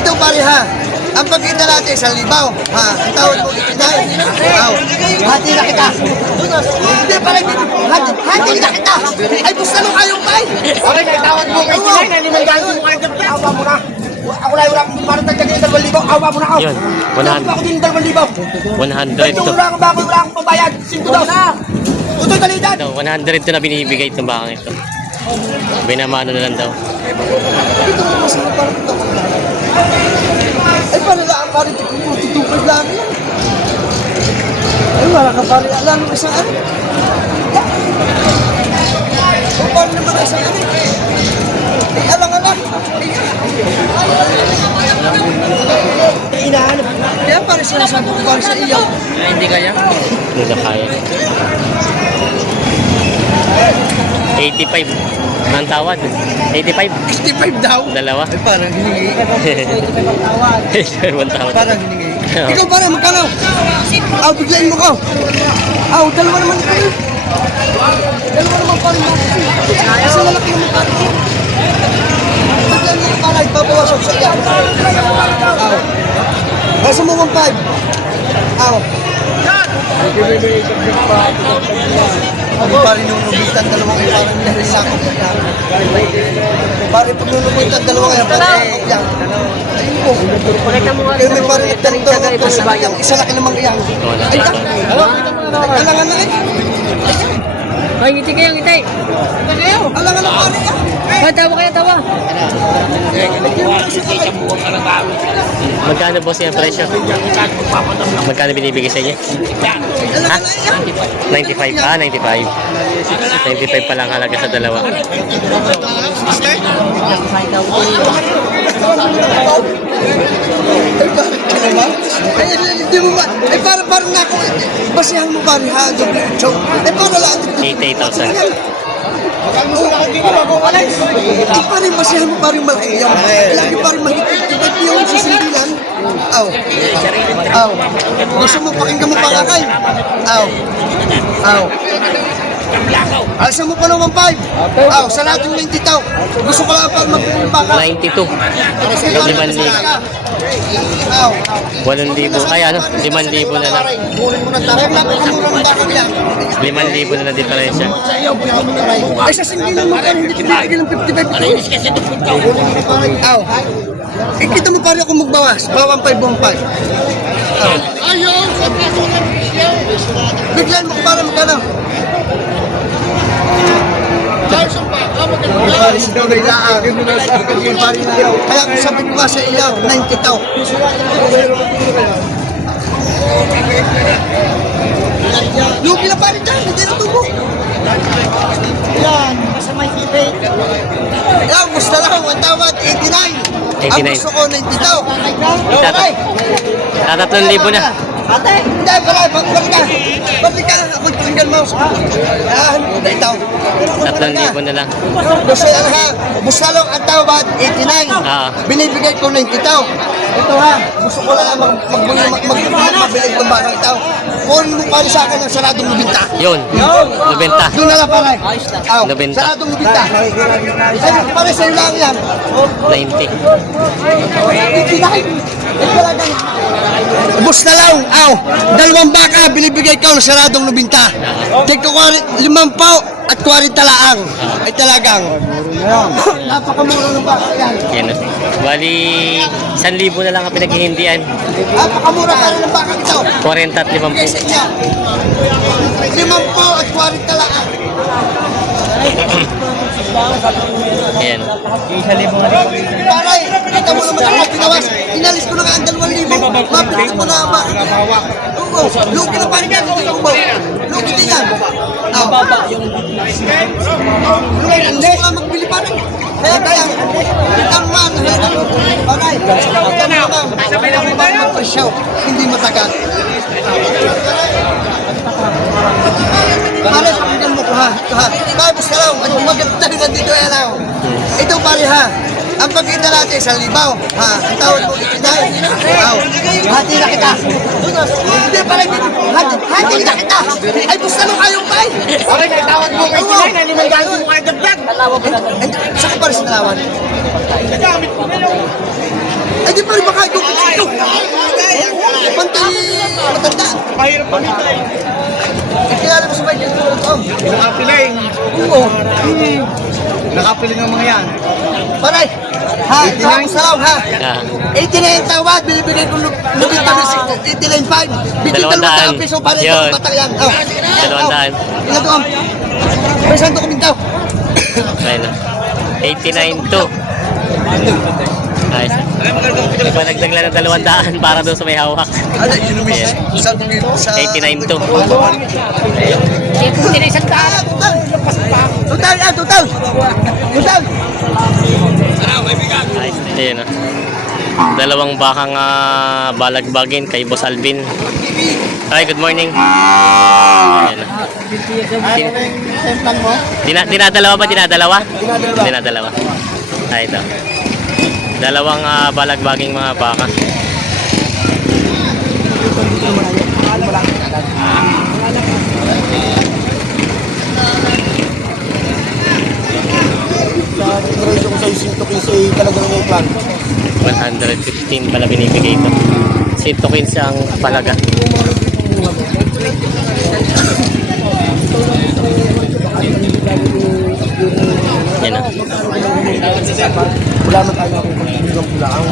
Ito pare ha. Ang pagkita natin, 1,000. Ha? Ang tawad mo, ikinay. Hati na kita. Hindi pare, hati na kita. Ay, gusto nung kayong bay. Okay, tawad mo kay Tinay na limang gagawin mo kagad. Awa mo na. Ako lang yung parang tagdagin ng 2,000. Awa mo na ako. Yun, 100. Ako din ng 2,000. 100 to. Wala akong pabayad. 5 daw. Utoy dalitan. No, 100 to na binibigay itong bakang ito. Binamano na lang daw. Ito mo kasi na parang ito. Ay, pare lang, pare, tutupad lang yan. Ay, wala ka pare, alam mo isang ano. O, paano naman ang isang ano? Ay, alang-alang. Inahanap. Kaya pare sinasabi ko pare sa iyo. Hindi kaya? Hindi na kaya. 85. Ang tawad. 85. 65 daw. Dalawa. Ay, parang hiningi. 1,000. Parang hiningi. Ikaw pare, magkano? Aw, biglayin mo ko. Aw, dalawa naman ito. Dalawa naman pare mo. Kasi malaki naman pare. Biglayin mo ko pare, ipabawasan sa iyo. Aw. Basta mo 1,500. Aw. Ang pare nunubitan, dalawang ay parang nilarisakot niya. Pare pag nunubitan, dalawang ay parang yan. Ayun po. Kaya may parang nagtanto ako sa iyang isa laki namang iyang. Ay, alangan na eh. Ay, ngiti kayo, ngiti. Alangan na pare ka. Ay, tawa kayo, tawa. Magkano boss yung presyo? Magkano binibigay sa inyo? Ha? 95. Ah, 95. 95 pa lang halaga sa dalawa. Ay, hindi mo ba? Ay, parang na ako. Basihan mo pare ha. Ay, para lang. 88,000. Ay, parang basihan mo parang malaki yan. Lagi parang mahigit. Ba't yung sisindilan? Aw. Aw. Gusto mo pakinggan mo pakakay? Aw. Aw. Alsa mo pa ng 1,500. Aw, sa lahat yung 90 tao. Gusto ko lang pa magpapaka. 92. 5,000. Aw. 8,000. Ay, ano? 5,000 na lang. Kunin mo na tayo. Napakamura ng baka yan. 5,000 na lang diferensya. Ay, sa sindilan mo pa, hindi pinipigil ng 55 ito. Aw. Eh, kita mo pare ako magbawas. Bawang 5 buong 5. Aw. Ayaw! Bigyan mo ko para magkano. Paris daw na ilaag. Kaya sabi ko nga sa iyo, 90 tao. Lugi na pare dyan, hindi na tubo. Yan, basta may kibay. Yan, gusto lang, ang tawad, 89. Ang 89. gusto ko, 90 tao. Tatatlong libo na. Ate, hindi, pala, bakit ka? Bakit ka? Ako tinggal mo. Ah, hindi ito. 3,000 na lang. Gusto yan ha, busalong ang tawad, 89. Binibigay ko 90 tao. Ito ha, gusto ko lang magbili ng bakang ito. Kung mo pala sa akin ang saradong lubinta. Yun. 90. Doon na lang pala. Aw, 90. saradong lubinta. Ay, pare sa'yo lang yan. 90. 89. Bus na lang, aw, 2 baka binibigay ko ng saradong lubinta. Tigko 5 pao at 40 laang. Ay talagang. Napakamura ng baka yan. Yan. Bali, 1,000 na lang ang pinaghihindian. Napakamura ka rin ng baka ito. 40 at 50. Kaysa inyo. 5 pao at 40 laang. Ayan. Paray, kita mo naman ako pinawas. Inalis ko na nga ang 2,000. Mabilis ko na ang baka. Oo, lugi na parin yan. Hindi ko ba? Lugi din yan. Aw. Gusto ko nga magbili pa rin. Kaya, itang man, paray. Ito na naman. Ako ba magpasyaw? Hindi matagal. Pares, pakinggan mo ko ha. Ito ha. Tapos ka lang. At maganda rin nandito yan ako. Ito pare ha. Ang pagkita natin, 1,000. Ha? Ang tawad mo, ikinay. Aw. Hati na kita. Hindi pare, hati na kita. Ay, gusto nung kayong bay. Okay, tawad mo kay Tinay na limang gagawin mo kagad. Saan ka pare sa Nalawan? Nagamit ko na yun. Ay, di pa rin makain kung ito. Pantay, matanda. Mahirap pa nito eh. Kaya alam mo sa bayan ito. Nakapiling. Oo. Nakapiling ang mga yan. Paray. Ha, tawag sa law, ha? Ah, 89 tawad, binibigay ko lubit kami 89.5. Bitin 200 piso para ito Yun. batang yan. Oh. 200. Tingnan ko. Present ko kumintaw. Ayun na. 89 to. Ayos. Ipanagdag lang ng 200 para doon sa may hawak. Ala, inumis. Sa 89 to. Hindi na isang daan. Tutal, tutal. Tutal. Ayos. Ayun na. Dalawang bakang balagbagin kay Boss Alvin. Hi, good morning. Ayun na. Dinadalawa ba? Dinadalawa? Dinadalawa. Ay, ito. Dalawang balagbaging mga baka. Diretso ko sa isinto kasi talagang may plan. 115 pala binibigay ito. 115 ang palaga. Yan na. Wala man tayo ako kung hanggang pulaan.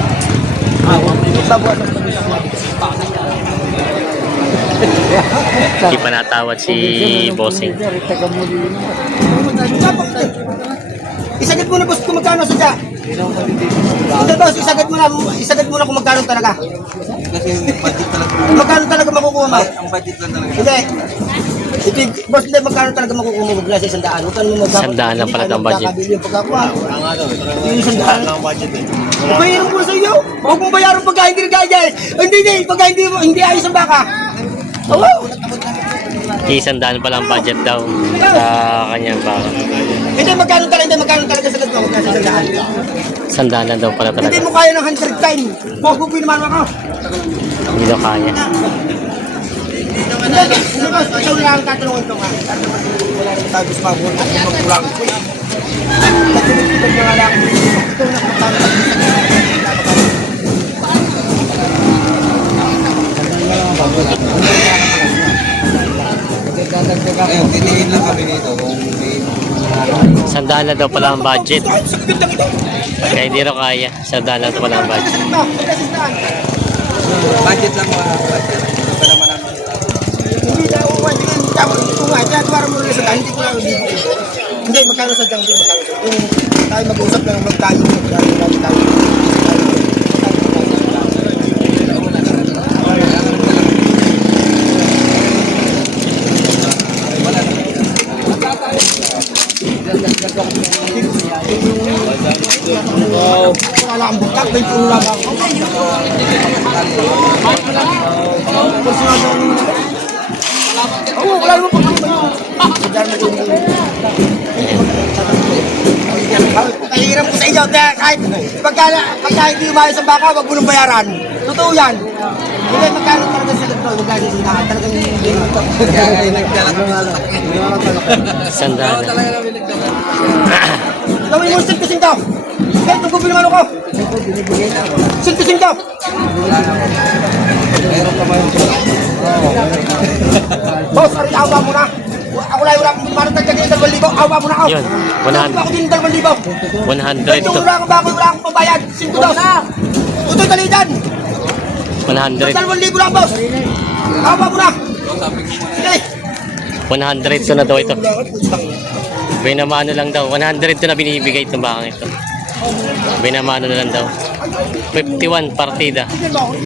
Sabuan ng Hindi pa natawad si Bossing. Isagad mo na boss kung magkano sadya. Hindi boss, isagad mo na kung magkano talaga. Kasi budget talaga. Magkano talaga makukuha mo? Ang budget lang talaga. Hindi. Boss, hindi magkano talaga makukuha mo mula sa 100? Huwag ka naman magkakabili. 100 lang pala ang budget. Magkakabili yung pagkakuha. Wala nga daw. Yung 100. Wala ang budget eh. Bayaran ko na sa iyo. Huwag mong bayaran pagka hindi nagkaya. Hindi, pagka hindi ayos ang baka. Oo. 100 pala ang budget daw sa kanyang baka. Hindi, magkano talaga sa ganito? Magkano sa 100? 100 lang daw pala Hindi talaga. mo kaya ng 100 time. Huwag mo pinaman ako. Hindi daw kaya. Hindi ba, ikaw lang ang tatanungin ko nga. Wala nang tayo sa mga at yung magkulang ko. Nagtulog na nga lang. Ito na kung tama. Ayun, titingin lang kami nito kung may 100 lang daw pala ang budget. Kaya hindi raw kaya. 100 lang daw pala ang budget. budget lang mga budget. Ito pa naman namin. Hindi na ako, hindi nga. Kaya tuwarang mo rin sa dahil, hindi ko lang ibibigay. Hindi, magkano sa dyan, hindi magkano sa dyan. Kung tayo mag-usap lang, magtayo. Wala akong bukak, may puno lang ako. Oo, wala naman pagkakulang. Kahirap ko sa inyo, kahit pagka hindi umayos ang baka, wag mo nang bayaran. Totoo yan. Hindi, magkano talaga sa lagro, magkano sa lahat, talagang hindi. Kaya ay nagdala kami sa sakit. 100 lang. Gawin mo sinto-sinto daw. Kahit nung gubil naman ako. Sinto-sinto daw. Meron pa ba yung Boss, aray, awa mo na. Ako lang wala akong parang tagdag yung 2,000. Awa mo na ako. Yun, 100. Awa ko din yung 2,000. 100 Kahit to. wala akong bako, wala akong pabayad. Sinto daw. Utoy talidan. 100. 2,000 lang, boss. Awa mo na. Sige. 100 to na daw ito. Binamano lang daw. 100 to na binibigay itong bakang ito. Binamano na lang daw. 51 partida.